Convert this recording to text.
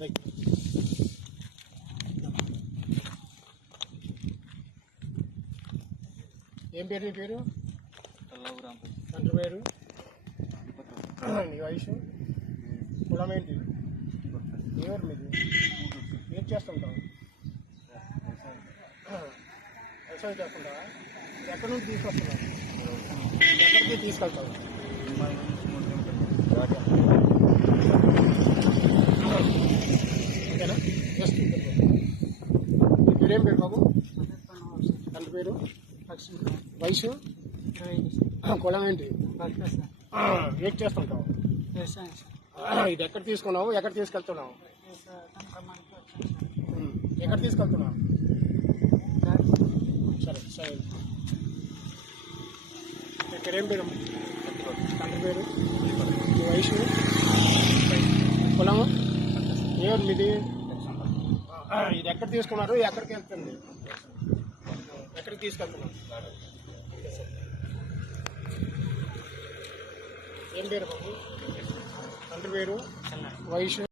Right. ఏం పేరు నీ పేరు? తండ్రి పేరు? నీ వయసు? కులం ఏంటి? ఎవరు మీది? ఏం చేస్తుంటావు? వ్యవసాయం చేస్తుంటావా? ఎక్కడి నుంచి తీసుకొస్తున్నావు? ఎక్కడికి తీసుకెళ్తావు? ఓకేనా? జస్ట్ మీ పేరేం పేరు బాబు? తండ్రి పేరు? వయసు? కులం ఏంటి? ఏం చేస్తుంటావు? ఇది ఎక్కడ తీసుకున్నావు? ఎక్కడ తీసుకెళ్తున్నావు? ఎక్కడ తీసుకెళ్తున్నావు? సరే సరే. ఇక్కడ ఏం పేరు? తండ్రి పేరు? మీ వయసు? కులము? ఏమి మీది? ఇది ఎక్కడ తీసుకున్నారు? ఎక్కడికి వెళ్తుంది? ఎక్కడికి తీసుకెళ్తున్నాం? ఏం పేరు బాబు? తండ్రి పేరు? వయసు?